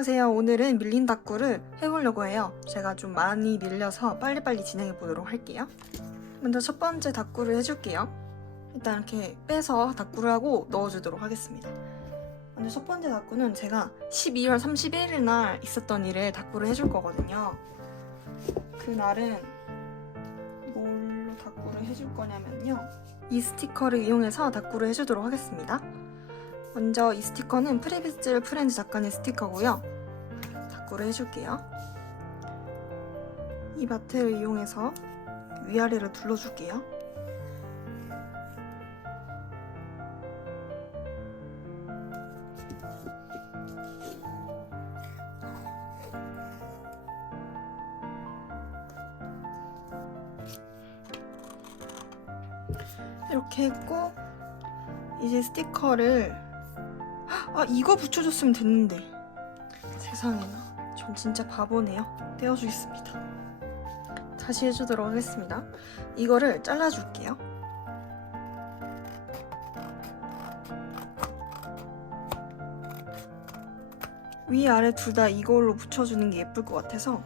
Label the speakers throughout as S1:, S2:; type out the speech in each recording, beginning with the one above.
S1: 안녕하세요. 오늘은 밀린 다꾸를 해보려고 해요. 제가 좀 많이 밀려서 빨리빨리 진행해 보도록 할게요. 먼저 첫 번째 다꾸를 해줄게요. 일단 이렇게 빼서 다꾸를 하고 넣어주도록 하겠습니다. 먼저 첫 번째 다꾸는 제가 12월 31일 날 있었던 일에 다꾸를 해줄 거거든요. 그 날은 뭘로 다꾸를 해줄 거냐면요. 이 스티커를 이용해서 다꾸를 해주도록 하겠습니다. 먼저 이 스티커는 프리비스 프렌즈 작가님 스티커고요. 다꾸를 해줄게요. 이 마트를 이용해서 위아래로 둘러줄게요. 이렇게 했고 이제 스티커를 아 이거 붙여줬으면 됐는데. 세상에나. 전 진짜 바보네요. 떼어주겠습니다. 다시 해주도록 하겠습니다. 이거를 잘라줄게요. 위아래 둘 다 이걸로 붙여주는 게 예쁠 것 같아서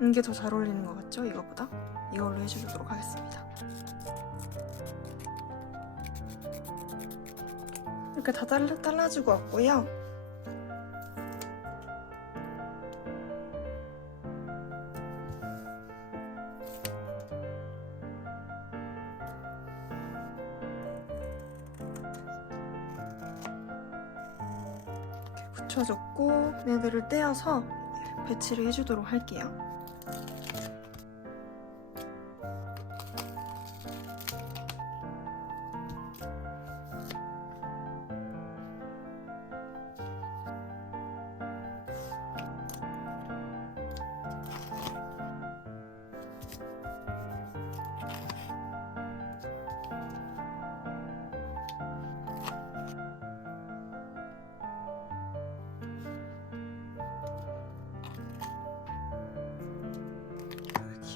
S1: 이게 더 잘 어울리는 것 같죠? 이거보다? 이걸로 해주도록 하겠습니다 이렇게 다 잘라, 잘라주고 왔고요. 붙여줬고 얘네들을 떼어서 배치를 해주도록 할게요.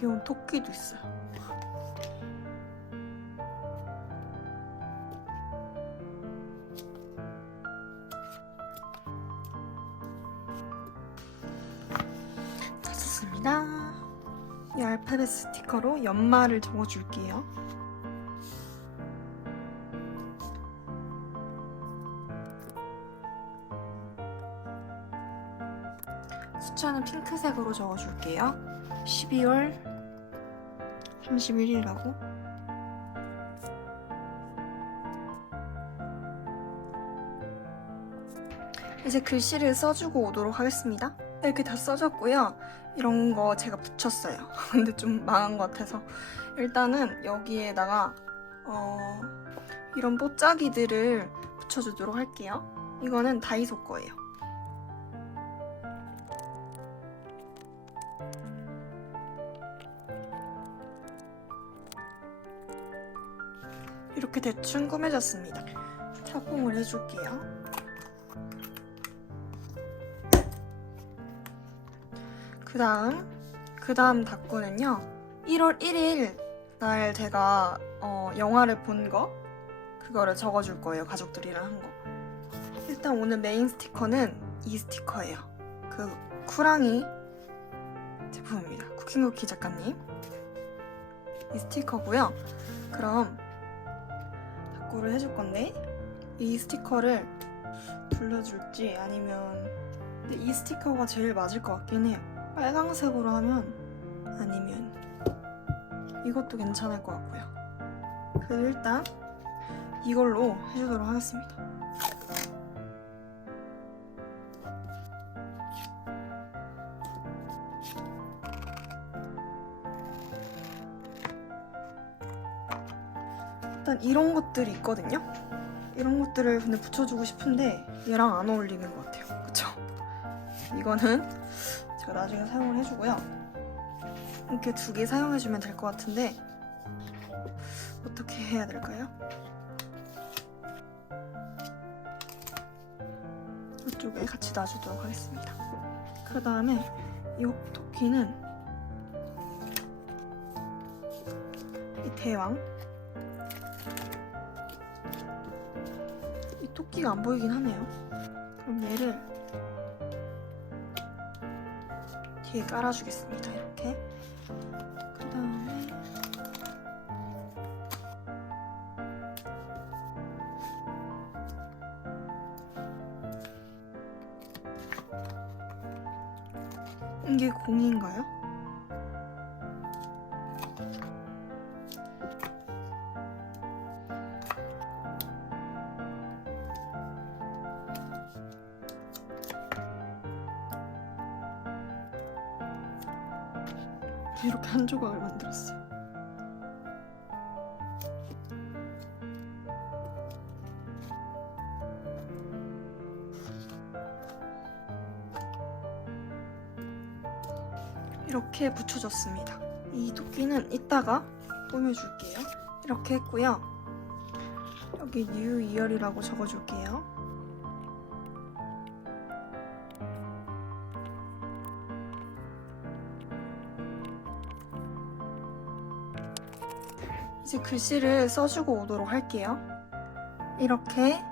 S1: 귀여운 토끼도 있어요. 찾았습니다. 이 알파벳 스티커로 연말을 적어줄게요. 숫자는 핑크색으로 적어줄게요. 12월 31일이라고? 이제 글씨를 써주고 오도록 하겠습니다. 이렇게 다 써졌고요. 이런 거 제가 붙였어요. 근데 좀 망한 것 같아서. 일단은 여기에다가 어, 이런 뽀짜기들을 붙여주도록 할게요. 이거는 다이소 거예요. 이렇게 대충 꾸며졌습니다. 차봉을 해줄게요. 그 다음, 그 다음 닭구는요. 1월 1일 날 제가 어, 영화를 본 거, 그거를 적어줄 거예요. 가족들이랑 한 거. 일단 오늘 메인 스티커는 이 스티커예요. 그 쿠랑이 제품입니다. 쿠킹쿠키 작가님. 이 스티커고요. 그럼 닭구를 해줄 건데 이 스티커를 둘러줄지 아니면 근데 이 스티커가 제일 맞을 것 같긴 해요. 빨강색으로 하면 아니면 이것도 괜찮을 것 같고요. 그래도 일단 이걸로 해주도록 하겠습니다. 이런 것들이 있거든요. 이런 것들을 근데 붙여주고 싶은데 얘랑 안 어울리는 것 같아요. 그쵸? 이거는 제가 나중에 사용을 해주고요. 이렇게 두 개 사용해주면 될 것 같은데 어떻게 해야 될까요? 이쪽에 같이 놔주도록 하겠습니다. 그 다음에 이 토끼는 이 대왕 토끼가 안 보이긴 하네요. 그럼 얘를 뒤에 깔아주겠습니다. 이렇게. 그 다음에 이게 공인가요? 이렇게 한 조각을 만들었어요. 이렇게 붙여줬습니다. 이 토끼는 이따가 꾸며줄게요. 이렇게 했고요. 여기 뉴 이열이라고 적어줄게요. 제 글씨를 써주고 오도록 할게요. 이렇게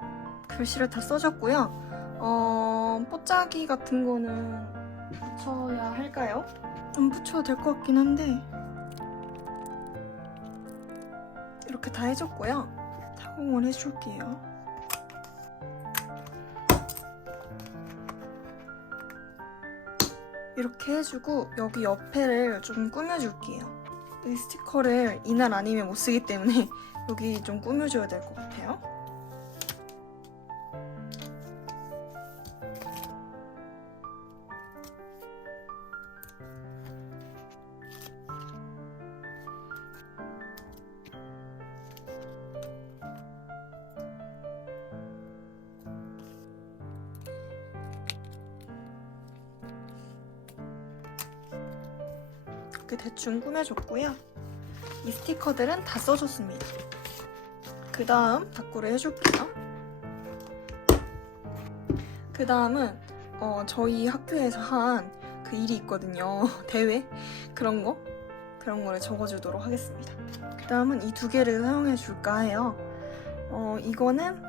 S1: 글씨를 다 써줬고요. 어, 뽀짝이 같은 거는 붙여야 할까요? 좀 붙여도 될 것 같긴 한데 이렇게 다 해줬고요. 타공을 해줄게요. 이렇게 해주고 여기 옆에를 좀 꾸며줄게요. 이 스티커를 이날 아니면 못 쓰기 때문에 여기 좀 꾸며줘야 될 것 같아요. 이렇게 대충 꾸며줬고요. 이 스티커들은 다 써줬습니다. 그 다음 다꾸를 해줄게요. 그 다음은 어, 저희 학교에서 한 그 일이 있거든요. 대회? 그런 거? 그런 거를 적어주도록 하겠습니다. 그 다음은 이 두 개를 사용해 줄까 해요. 어, 이거는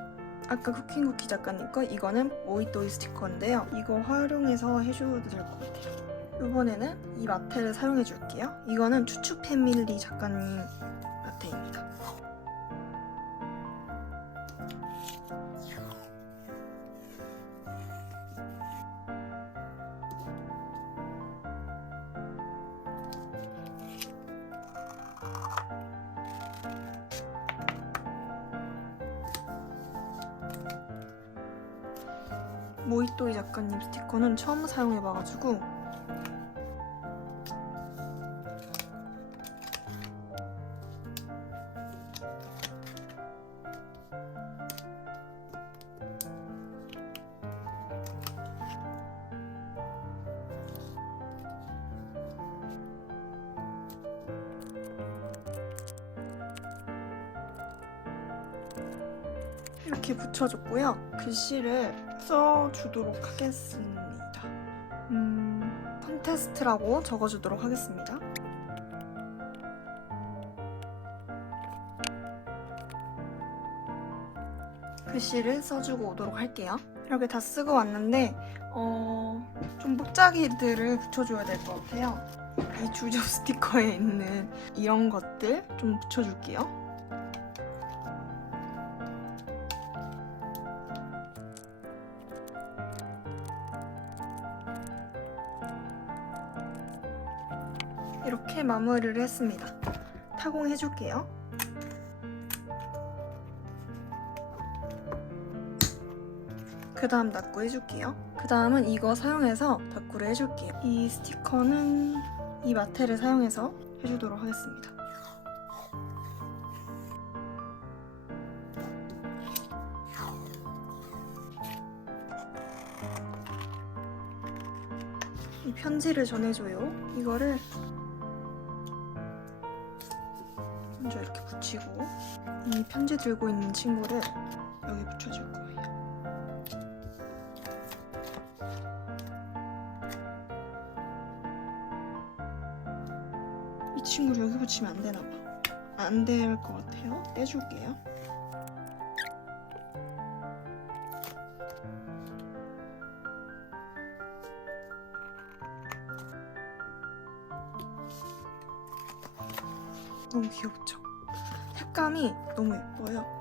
S1: 아까 쿠킹쿠키 작가님 거, 이거는 모이또이 스티커인데요. 이거 활용해서 해줘도 될 것 같아요. 이번에는 이 마테를 사용해 줄게요. 이거는 추추 패밀리 작가님 마테입니다. 모이또이 작가님 스티커는 처음 사용해봐가지고 이렇게 붙여줬고요. 글씨를 써주도록 하겠습니다. 음, 콘테스트라고 적어주도록 하겠습니다. 글씨를 써주고 오도록 할게요. 이렇게 다 쓰고 왔는데 어, 좀 복자기들을 붙여줘야 될 것 같아요. 이 주저 스티커에 있는 이런 것들 좀 붙여줄게요. 마무리를 했습니다. 타공해 줄게요. 그 다음 닦고 해줄게요. 그 다음은 이거 사용해서 닦구를 해줄게요. 이 스티커는 이 마테를 사용해서 해주도록 하겠습니다. 이 편지를 전해줘요. 이거를 먼저 이렇게 붙이고 이 편지 들고 있는 친구를 여기 붙여줄 거예요. 이 친구를 여기 붙이면 안 되나 봐. 안 될 것 같아요. 떼줄게요. 귀엽죠? 색감이 너무 예뻐요.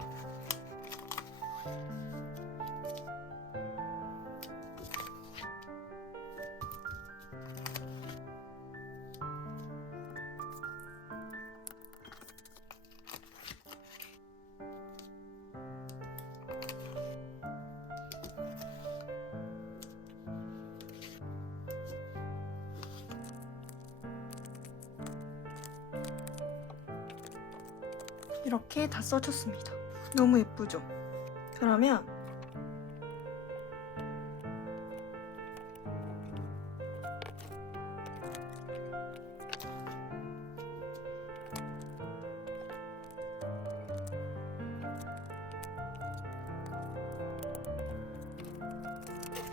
S1: 이렇게 다 써줬습니다. 너무 예쁘죠? 그러면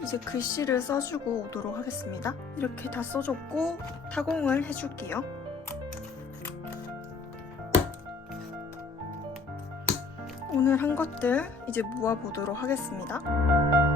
S1: 이제 글씨를 써주고 오도록 하겠습니다. 이렇게 다 써줬고 타공을 해줄게요. 오늘 한 것들 이제 모아보도록 하겠습니다.